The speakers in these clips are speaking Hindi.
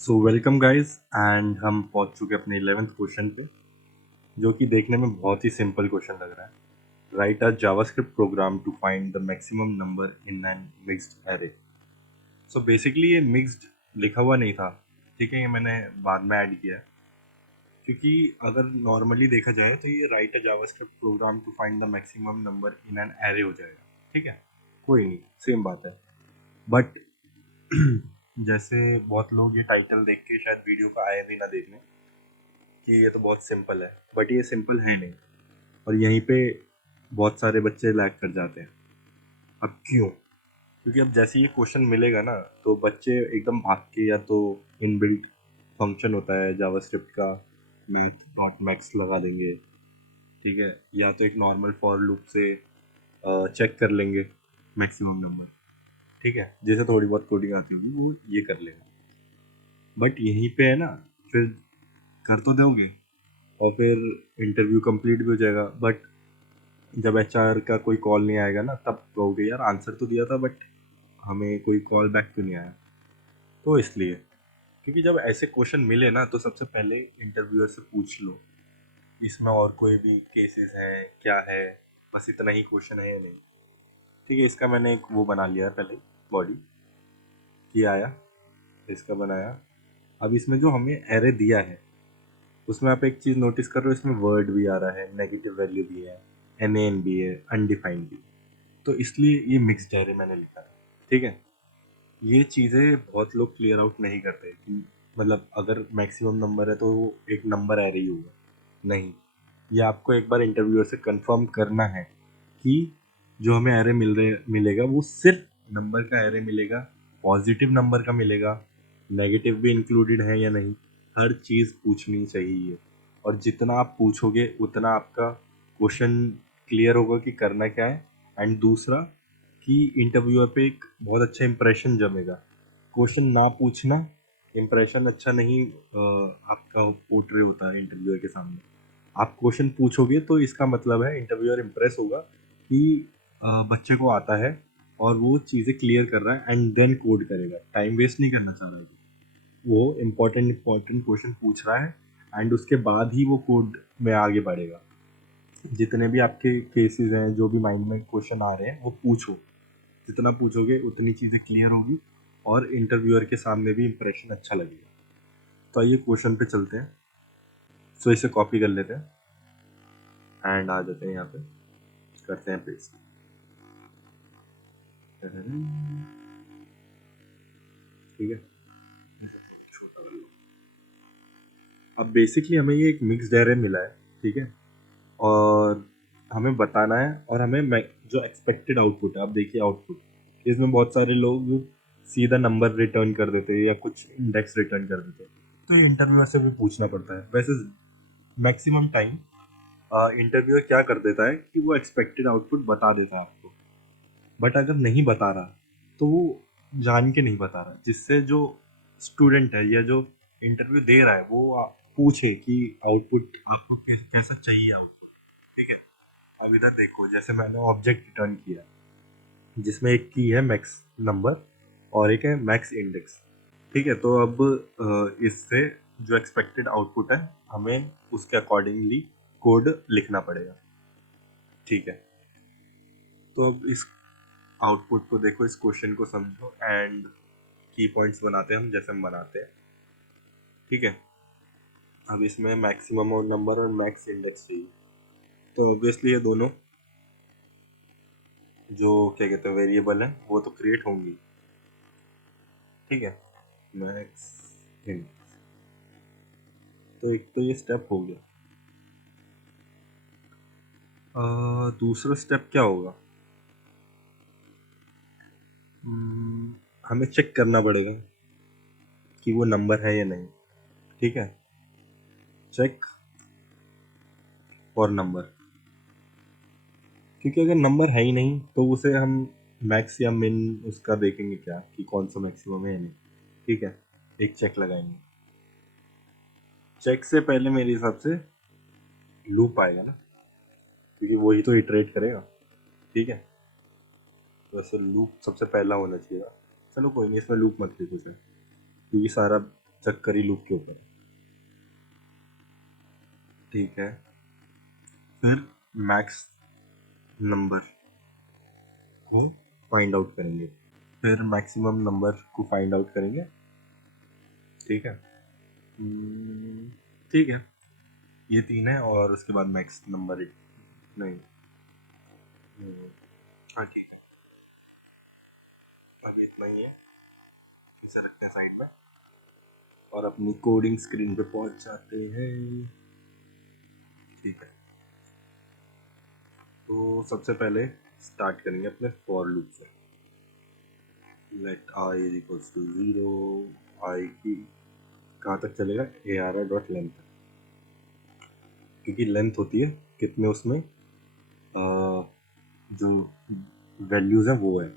सो वेलकम गाइस एंड हम पहुंच चुके अपने 11th क्वेश्चन पे जो कि देखने में बहुत ही सिंपल क्वेश्चन लग रहा है। Write a JavaScript program to find the maximum number in an mixed array. So basically ये मिक्स्ड लिखा हुआ नहीं था, ठीक है, ये मैंने बाद में ऐड किया है क्योंकि अगर नॉर्मली देखा जाए तो ये write a JavaScript program to find the maximum number in an array हो जाएगा। ठीक है, कोई नहीं, सेम बात है। बट जैसे बहुत लोग ये टाइटल देख के शायद वीडियो को आए भी ना देखने कि ये तो बहुत सिंपल है, बट ये सिंपल है नहीं। और यहीं पे बहुत सारे बच्चे लैग कर जाते हैं। अब क्यों? क्योंकि अब जैसे ये क्वेश्चन मिलेगा ना तो बच्चे एकदम भाग के या तो इनबिल्ट फंक्शन होता है जावास्क्रिप्ट का, मैथ डॉट मैक्स लगा देंगे, ठीक है, या तो एक नॉर्मल फॉर लूप से चेक कर लेंगे मैक्सिमम नंबर, ठीक है, जैसे थोड़ी बहुत कोडिंग आती होगी वो ये कर लेगा। बट यहीं पे है ना, फिर कर तो दोगे और फिर इंटरव्यू कंप्लीट भी हो जाएगा, बट जब एचआर का कोई कॉल नहीं आएगा ना तब कहोगे यार आंसर तो दिया था बट हमें कोई कॉल बैक क्यों नहीं आया। तो इसलिए, क्योंकि जब ऐसे क्वेश्चन मिले ना तो सबसे पहले इंटरव्यूअर से पूछ लो इसमें और कोई भी केसेस हैं क्या है, बस इतना ही क्वेश्चन है या नहीं। ठीक है, इसका मैंने एक वो बना लिया है पहले, बॉडी की आया, इसका बनाया। अब इसमें जो हमें एरे दिया है उसमें आप एक चीज़ नोटिस कर रहे हो, इसमें वर्ड भी आ रहा है, नेगेटिव वैल्यू भी है, एन भी है, अनडिफाइंड भी। तो इसलिए ये मिक्स्ड एरे मैंने लिखा है। ठीक है, ये चीज़ें बहुत लोग क्लियर आउट नहीं करते कि मतलब अगर मैक्सिमम नंबर है तो वो एक नंबर एरे ही होगा। नहीं, ये आपको एक बार इंटरव्यूअर से कंफर्म करना है कि जो हमें एरे मिलेगा वो सिर्फ नंबर का एरे मिलेगा, पॉजिटिव नंबर का मिलेगा, नेगेटिव भी इंक्लूडेड है या नहीं, हर चीज़ पूछनी चाहिए। और जितना आप पूछोगे उतना आपका क्वेश्चन क्लियर होगा कि करना क्या है। एंड दूसरा कि इंटरव्यूअर पे एक बहुत अच्छा इंप्रेशन जमेगा। क्वेश्चन ना पूछना इंप्रेशन अच्छा नहीं आपका पोर्ट्रे होता है इंटरव्यूअर के सामने। आप क्वेश्चन पूछोगे तो इसका मतलब है इंटरव्यूअर इम्प्रेस होगा कि बच्चे को आता है और वो चीज़ें क्लियर कर रहा है एंड देन कोड करेगा, टाइम वेस्ट नहीं करना चाह रहा है। वो इम्पोर्टेंट क्वेश्चन पूछ रहा है एंड उसके बाद ही वो कोड में आगे बढ़ेगा। जितने भी आपके केसेस हैं, जो भी माइंड में क्वेश्चन आ रहे हैं वो पूछो, जितना पूछोगे उतनी चीज़ें क्लियर होगी और इंटरव्यूअर के सामने भी इंप्रेशन अच्छा लगेगा। तो आइए क्वेश्चन पे चलते हैं। सो इसे कॉपी कर लेते हैं एंड आ जाते हैं यहाँ पे, करते हैं पेस्ट। ठीक है, छोटा कर लो। अब बेसिकली हमें ये एक मिक्स्ड एरे मिला है, ठीक है, और हमें बताना है और हमें जो एक्सपेक्टेड आउटपुट है, अब देखिए आउटपुट, इसमें बहुत सारे लोग सीधा नंबर रिटर्न कर देते हैं या कुछ इंडेक्स रिटर्न कर देते हैं। तो ये इंटरव्यूअर से भी पूछना पड़ता है। वैसे मैक्सिमम टाइम इंटरव्यूअर क्या कर देता है कि वो एक्सपेक्टेड आउटपुट बता देता है आपको, बट अगर नहीं बता रहा तो वो जान के नहीं बता रहा, जिससे जो स्टूडेंट है या जो इंटरव्यू दे रहा है वो पूछे कि आउटपुट आपको कैसा चाहिए आउटपुट। ठीक है, अब इधर देखो, जैसे मैंने ऑब्जेक्ट रिटर्न किया जिसमें एक की है मैक्स नंबर और एक है मैक्स इंडेक्स। ठीक है, तो अब इससे जो एक्सपेक्टेड आउटपुट है हमें उसके अकॉर्डिंगली कोड लिखना पड़ेगा। ठीक है, तो अब इस आउटपुट को देखो, इस क्वेश्चन को समझो एंड की पॉइंट्स बनाते हैं हम जैसे हम बनाते हैं। ठीक है, अब इसमें मैक्सिमम और नंबर और मैक्स इंडेक्स चाहिए, तो ऑब्वियसली ये दोनों जो क्या कहते हैं वेरिएबल है वो तो क्रिएट होंगी। ठीक है, मैक्स इंडेक्स, तो एक तो ये स्टेप हो गया। दूसरा स्टेप क्या होगा? हमें चेक करना पड़ेगा कि वो नंबर है या नहीं। ठीक है, चेक और नंबर, क्योंकि अगर नंबर है ही नहीं तो उसे हम मैक्स या मिन उसका देखेंगे क्या कि कौन सा मैक्सिमम है या नहीं। ठीक है, एक चेक लगाएंगे। चेक से पहले मेरे हिसाब से लूप आएगा ना, क्योंकि वही तो इटरेट करेगा। ठीक है, वैसे लूप सबसे पहला होना चाहिए। चलो कोई नहीं, इसमें लूप मत लिखो सर, क्योंकि सारा चक्करी लूप के ऊपर। ठीक है, फिर मैक्स नंबर को फाइंड आउट करेंगे, फिर मैक्सिमम नंबर को फाइंड आउट करेंगे। ठीक है। ठीक है, ये 3 है और उसके बाद मैक्स नंबर नहीं। हाँ ठीक है, अब इतना ही है, इसे रखते हैं साइड में और अपनी कोडिंग स्क्रीन पे पहुंच जाते हैं। ठीक है, तो सबसे पहले स्टार्ट करेंगे अपने फॉर लूप से। Let I is equals to 0, I की कहाँ तक चलेगा, A R R dot length, क्योंकि लेंथ होती है कितने उसमें जो वैल्यूज है वो है,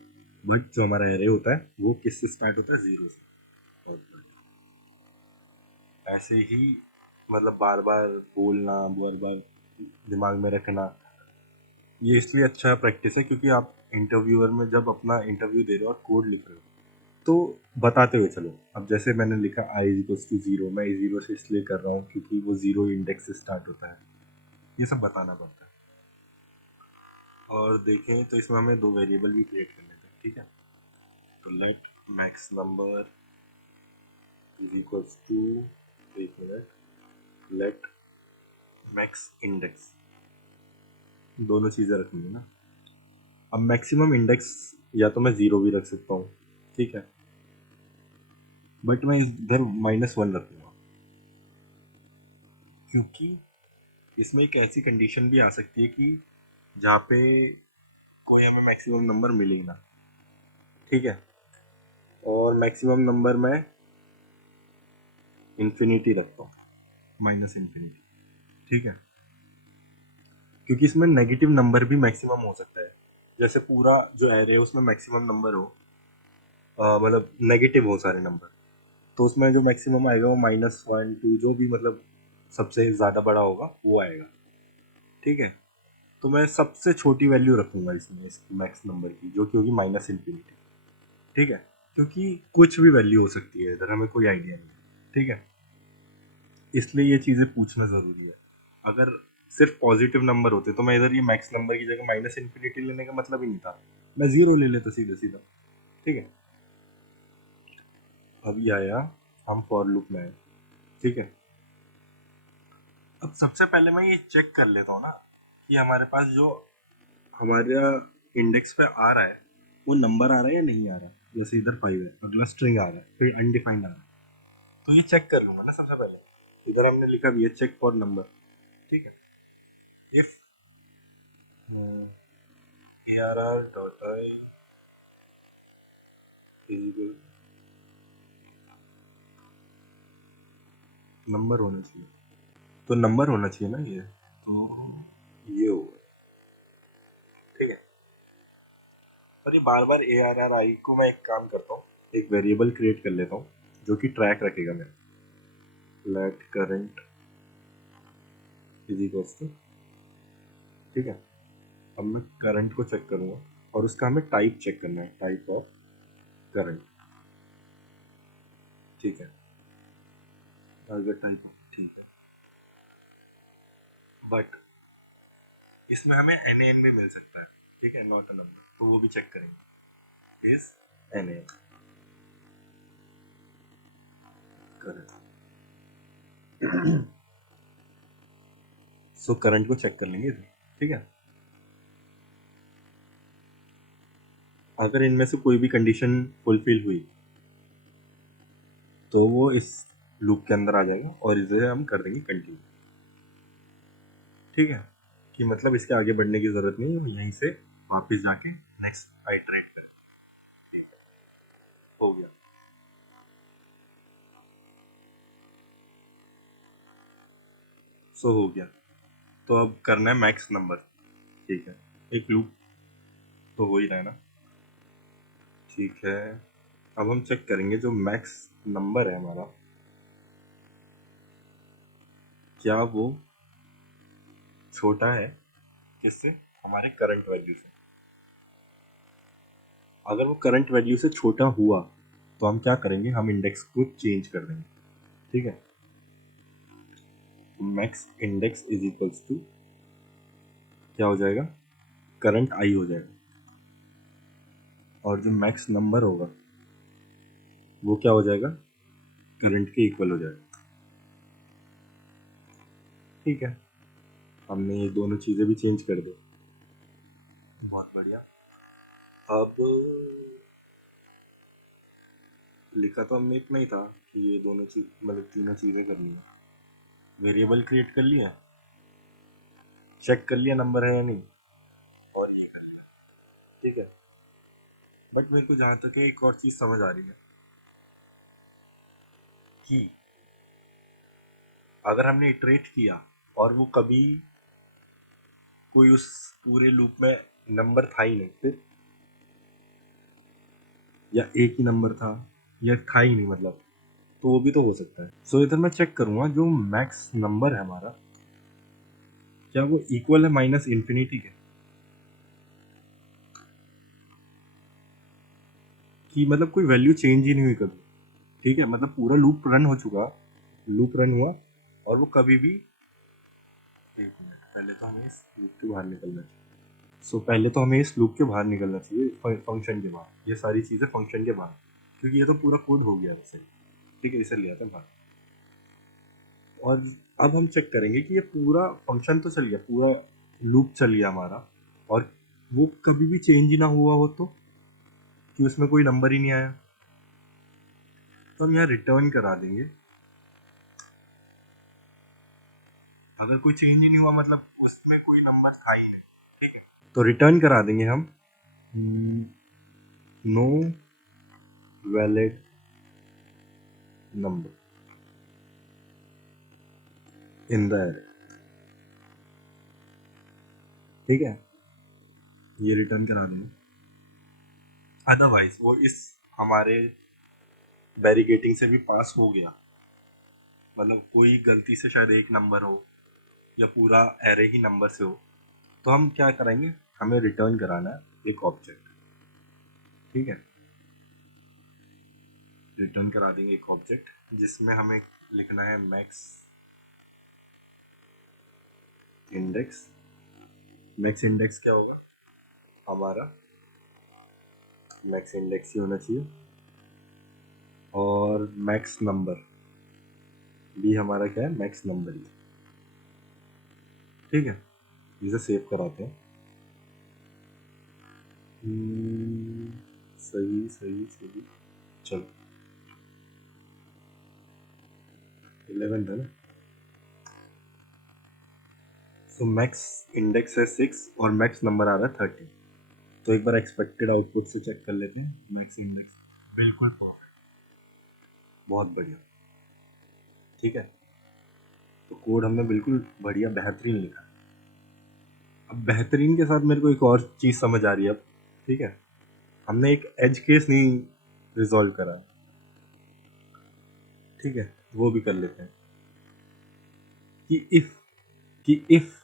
बट जो हमारा एरे होता है वो किससे स्टार्ट होता है, 0 से। ऐसे ही मतलब बार बार बोलना, बार बार दिमाग में रखना, ये इसलिए अच्छा प्रैक्टिस है क्योंकि आप इंटरव्यूअर में जब अपना इंटरव्यू दे रहे हो और कोड लिख रहे हो तो बताते हुए चलो। अब जैसे मैंने लिखा आई इक्वल्स टू 0, मैं 0 से इसलिए कर रहा हूँ क्योंकि वो 0 इंडेक्स से स्टार्ट होता है, ये सब बताना पड़ता है। और देखें तो इसमें हमें 2 वेरिएबल भी क्रिएट करने थे। ठीक है, तो let max number is equals to, एक मिनट, लेट मैक्स इंडेक्स, दोनों चीज़ें रखनी है ना। अब मैक्सिमम इंडेक्स या तो मैं 0 भी रख सकता हूँ, ठीक है, बट मैं इधर -1 रखूँगा क्योंकि इसमें एक ऐसी कंडीशन भी आ सकती है कि जहाँ पे कोई हमें मैक्सिमम नंबर मिले ही ना। ठीक है, और मैक्सिमम नंबर मैं इन्फिनिटी रखता हूँ, माइनस इन्फिनिटी। ठीक है, क्योंकि इसमें नेगेटिव नंबर भी मैक्सिमम हो सकता है, जैसे पूरा जो एरे है उसमें मैक्सिमम नंबर हो, मतलब नेगेटिव हो सारे नंबर, तो उसमें जो मैक्सिमम आएगा वो -1 2 जो भी मतलब सबसे ज़्यादा बड़ा होगा वो आएगा। ठीक है, तो मैं सबसे छोटी वैल्यू रखूंगा इसमें इसकी मैक्स नंबर की, जो कि होगी माइनस इन्फिनिटी। ठीक है, क्योंकि कुछ भी वैल्यू हो सकती है इधर, हमें कोई आइडिया नहीं है। ठीक है, इसलिए ये चीज़ें पूछना ज़रूरी है। अगर सिर्फ पॉजिटिव नंबर होते तो मैं इधर ये मैक्स नंबर की जगह माइनस इन्फिनिटी लेने का मतलब ही नहीं था, मैं 0 ले लेता सीधा सीधा। ठीक है, अभी आया, हम फॉर लूप में आए। ठीक है, अब सबसे पहले मैं ये चेक कर लेता हूँ ना कि हमारे पास जो हमारा इंडेक्स पे आ रहा है वो नंबर आ रहा है या नहीं आ रहा है। जैसे इधर 5 है, अगला स्ट्रिंग आ रहा है, फिर अनडिफाइंड आ रहा है, तो ये चेक कर लूंगा ना सबसे पहले। इधर हमने लिखा भी है चेक फॉर नंबर। ठीक है, if arr dot I number होना चाहिए, तो नंबर होना चाहिए ना ये, तो ये होगा। ठीक है, और ये बार बार ए आर आर आई को मैं एक काम करता हूँ, एक वेरिएबल क्रिएट कर लेता हूँ जो कि ट्रैक रखेगा मेरा। Let current is equals to, ठीक है, अब मैं करंट को चेक करूंगा और उसका हमें टाइप चेक करना है, टाइप ऑफ करंट। ठीक है, टारगेट टाइप ऑफ, ठीक है, बट इसमें हमें एन एन भी मिल सकता है। ठीक है, नॉट अ नंबर, तो वो भी चेक करेंगे, is N N current. So current को चेक कर लेंगे इधर। ठीक है, अगर इनमें से कोई भी कंडीशन फुलफिल हुई तो वो इस लूप के अंदर आ जाएगा और इसे हम कर देंगे कंटिन्यू। ठीक है, कि मतलब इसके आगे बढ़ने की जरूरत नहीं है, यहीं से वापस जाके नेक्स्ट आइटरेट करें। ठीक है, हो गया। सो हो गया, तो अब करना है मैक्स नंबर। ठीक है, एक लूप तो हो ही रहा है ना। ठीक है, अब हम चेक करेंगे जो मैक्स नंबर है हमारा, क्या वो छोटा है किससे, हमारे करंट वैल्यू से। अगर वो करंट वैल्यू से छोटा हुआ तो हम क्या करेंगे, हम इंडेक्स को चेंज कर देंगे। ठीक है, max index is equals to क्या हो जाएगा, करंट आई हो जाएगा, और जो मैक्स नंबर होगा वो क्या हो जाएगा, करंट के इक्वल हो जाएगा। ठीक है, हमने ये दोनों चीज़ें भी चेंज कर दी। बहुत बढ़िया। अब लिखा तो हमने इतना ही था कि ये दोनों चीज मतलब तीनों चीज़ें करनी है। वेरिएबल क्रिएट कर लिया, चेक कर लिया नंबर है या नहीं, और ये कर लिया। ठीक है, बट मेरे को जहाँ तक है एक और चीज़ समझ आ रही है कि अगर हमने इटरेट किया और वो कभी कोई उस पूरे लूप में नंबर था ही नहीं, फिर या एक ही नंबर था या था ही नहीं, मतलब तो वो भी तो हो सकता है। सो इधर मैं चेक करूंगा जो मैक्स नंबर है हमारा, क्या वो इक्वल है माइनस इन्फिनिटी के, कि मतलब कोई वैल्यू चेंज ही नहीं हुई कभी। ठीक है, मतलब पूरा लूप रन हो चुका, लूप रन हुआ और वो कभी भी, एक मिनट, पहले तो हमें इस लूप के बाहर निकलना चाहिए। सो पहले तो हमें इस लूप के बाहर निकलना चाहिए, फंक्शन के बाहर, ये सारी चीज़ें फंक्शन के बाहर, क्योंकि ये तो पूरा कोड हो गया वैसे। ठीक है, इसे लिया था बाहर। और अब हम चेक करेंगे कि ये पूरा फंक्शन तो चल गया, पूरा लूप चल गया हमारा, और वो कभी भी चेंज ही ना हुआ हो, तो कि उसमें कोई नंबर ही नहीं आया, तो हम यहाँ रिटर्न करा देंगे। अगर कोई चेंज ही नहीं हुआ मतलब उसमें कोई नंबर था ही नहीं। ठीक है, तो रिटर्न करा देंगे हम no valid number in the array. ठीक है, ये रिटर्न करा देंगे। अदरवाइज वो इस हमारे बैरिकेटिंग से भी पास हो गया, मतलब कोई गलती से शायद एक नंबर हो या पूरा एरे ही नंबर से हो, तो हम क्या करेंगे, हमें रिटर्न कराना है एक ऑब्जेक्ट। ठीक है, रिटर्न करा देंगे एक ऑब्जेक्ट जिसमें हमें लिखना है मैक्स इंडेक्स। मैक्स इंडेक्स क्या होगा हमारा, मैक्स इंडेक्स ही होना चाहिए, और मैक्स नंबर भी हमारा क्या है, मैक्स नंबर ही। ठीक है, इसे सेव कराते हैं। सही सही सही, चलो 11 था ना। तो मैक्स इंडेक्स है 6 और मैक्स नंबर आ रहा है 30। तो एक बार एक्सपेक्टेड आउटपुट से चेक कर लेते हैं। मैक्स इंडेक्स बिल्कुल परफेक्ट, बहुत बढ़िया। ठीक है, तो कोड हमने बिल्कुल बढ़िया बेहतरीन लिखा। अब बेहतरीन के साथ मेरे को एक और चीज़ समझ आ रही है अब। ठीक है, हमने एक एज केस नहीं रिजॉल्व करा। ठीक है, वो भी कर लेते हैं कि if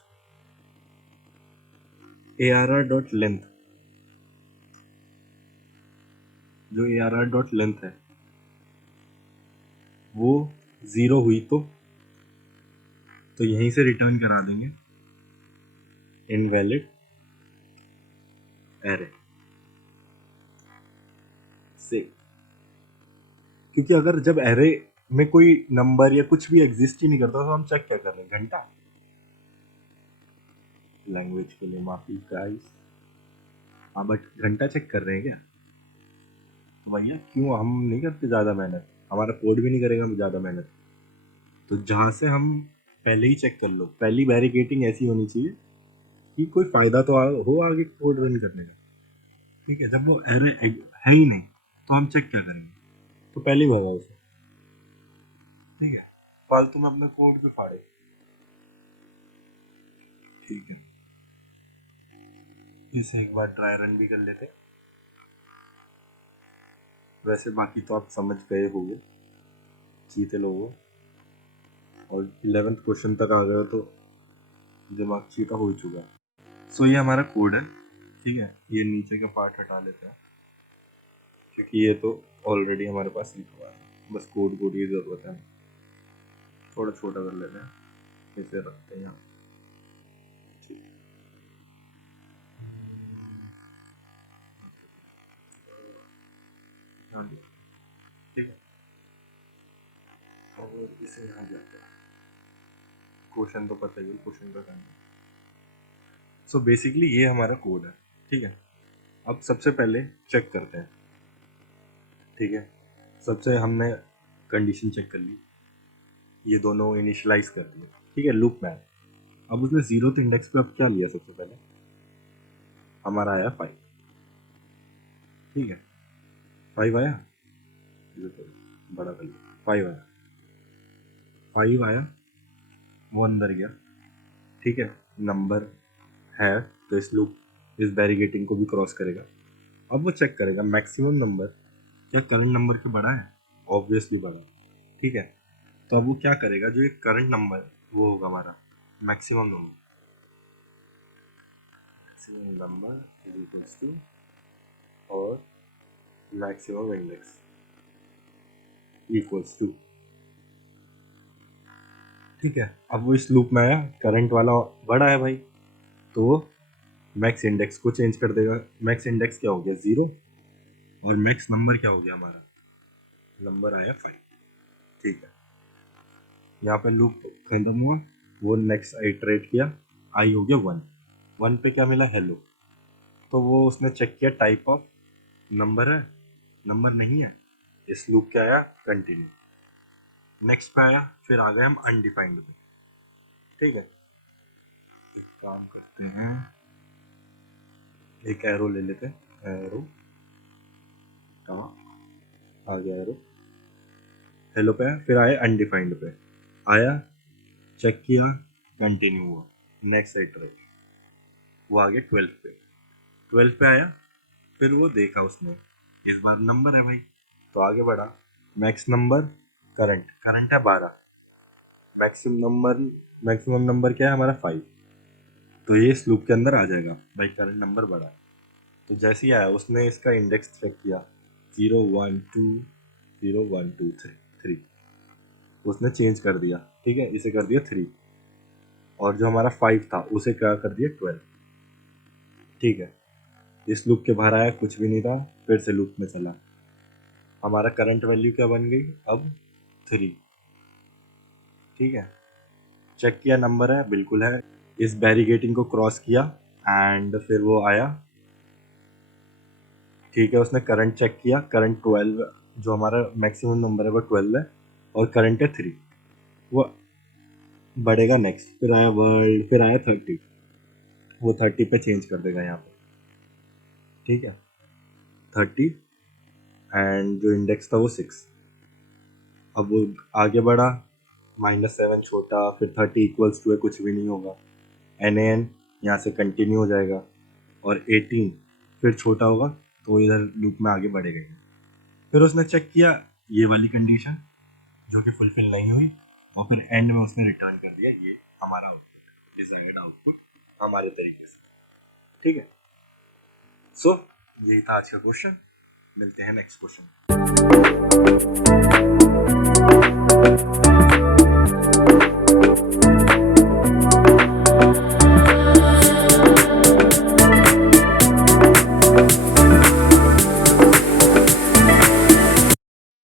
A R R dot length, जो A R R dot length है वो ज़ीरो हुई, तो यहीं से रिटर्न करा देंगे इनवैलिड एरे से। क्योंकि अगर जब एरे में कोई नंबर या कुछ भी एग्जिस्ट ही नहीं करता तो हम चेक क्या कर रहे हैं, घंटा। लैंग्वेज के लिए माफी गाइस, हाँ बट घंटा चेक कर रहे हैं क्या, तो भैया क्यों, हम नहीं करते ज़्यादा मेहनत, हमारा कोड भी नहीं करेगा ज़्यादा मेहनत। तो जहाँ से हम पहले ही चेक कर लो, पहली बैरिकेटिंग ऐसी होनी चाहिए कि कोई फायदा तो हो आगे कोड रन करने का। ठीक है, जब वो एरे है ही नहीं तो हम चेक क्या करेंगे, तो पहले ही भगा उसे। ठीक है, फालतू में अपना कोड भी फाड़े। ठीक है, इसे एक बार ड्राई रन भी कर लेते। वैसे बाकी तो आप समझ गए होंगे, चीते लोग हो, और 11th क्वेश्चन तक आ गए तो दिमाग चीता हो चुका है। सो ये हमारा कोड है। ठीक है, ये नीचे का पार्ट हटा लेते हैं क्योंकि ये तो ऑलरेडी हमारे पास लिखा हुआ है, बस कोड कोड की ज़रूरत है। थोड़ा छोटा कर लेते हैं, इसे रखते हैं यहाँ। ठीक हाँ जी, ठीक है, और इसे यहाँ जाते हैं। क्वेश्चन तो पता ही है, क्वेश्चन का करना। सो बेसिकली ये हमारा कोड है, ठीक है। अब सबसे पहले चेक करते हैं, ठीक है। सबसे हमने कंडीशन चेक कर ली, ये दोनों इनिशियलाइज कर दिए, ठीक है, लूप में। अब उसने जीरो इंडेक्स पे अब क्या लिया, सबसे पहले हमारा आया 5, ठीक है। 5 आया, ये तो बड़ा कर लिया, 5 आया, 5 आया, वो अंदर गया, ठीक है। नंबर है तो इस लूप, इस बैरिगेटिंग को भी क्रॉस करेगा। अब वो चेक करेगा मैक्सिमम नंबर क्या करंट नंबर के बड़ा है, ऑब्वियसली बड़ा, ठीक है। तो अब वो क्या करेगा, जो एक करंट नंबर वो होगा हमारा maximum number, maximum number is equals to और मैक्सिमम इंडेक्स इक्वल्स टू, ठीक है। अब वो इस लूप में आया, करंट वाला बड़ा है भाई, तो वो मैक्स इंडेक्स को चेंज कर देगा। मैक्स इंडेक्स क्या हो गया 0, और मैक्स नंबर क्या हो गया हमारा, नंबर आया 5, ठीक है। यहाँ पे लूप खत्म हुआ, वो नेक्स्ट आइटरेट किया, आई हो गया 1, 1 पे क्या मिला, हेलो। तो वो उसने चेक किया टाइप ऑफ नंबर है, नंबर नहीं है, इस लूप क्या आया, कंटिन्यू। नेक्स्ट पे आया, फिर आ गए हम अनडिफाइंड पे, ठीक है। एक काम करते हैं, एक एरो ले लेते हैं, एरो कहाँ आ गया, एरो हेलो पे है, फिर आए अनडिफाइंड पे, आया, चेक किया, कंटिन्यू हुआ, नेक्स्ट आइटरेट, वो आ गया 12 पे, 12 पे आया, फिर वो देखा उसने, इस बार नंबर है भाई, तो आगे बढ़ा, मैक्स नंबर, करंट, करंट है 12, मैक्सिमम नंबर क्या है हमारा 5, तो ये इस लूप के अंदर आ जाएगा भाई, करंट नंबर बढ़ा है। तो जैसे ही आया, उसने इसका इंडेक्स चेक किया, 0 1 2 0 1 2 3, उसने चेंज कर दिया, ठीक है, इसे कर दिया 3, और जो हमारा 5 था उसे क्या कर दिया 12, ठीक है। इस लूप के बाहर आया, कुछ भी नहीं था, फिर से लूप में चला, हमारा करंट वैल्यू क्या बन गई अब 3, ठीक है। चेक किया, नंबर है, बिल्कुल है, इस बैरिगेटिंग को क्रॉस किया, एंड फिर वो आया, ठीक है। उसने करंट चेक किया, करंट 12, जो हमारा मैक्सिमम नंबर है वो 12 है, और करंट है 3, वो बढ़ेगा नेक्स्ट, फिर आया वर्ल्ड, फिर आया 30, वो 30 पे चेंज कर देगा यहाँ पे, ठीक है, 30, एंड जो इंडेक्स था वो 6। अब वो आगे बढ़ा, -7 छोटा, फिर 30 इक्वल्स टू है, कुछ भी नहीं होगा, NaN यहाँ से कंटिन्यू हो जाएगा, और 18 फिर छोटा होगा, तो इधर लूप में आगे बढ़ेगा ही। फिर उसने चेक किया ये वाली कंडीशन, जो कि फुलफिल नहीं हुई, और फिर एंड में उसने रिटर्न कर दिया ये हमारा आउटपुट, डिजायर्ड आउटपुट हमारे तरीके से, ठीक है। सो यही था आज का क्वेश्चन, मिलते हैं नेक्स्ट क्वेश्चन।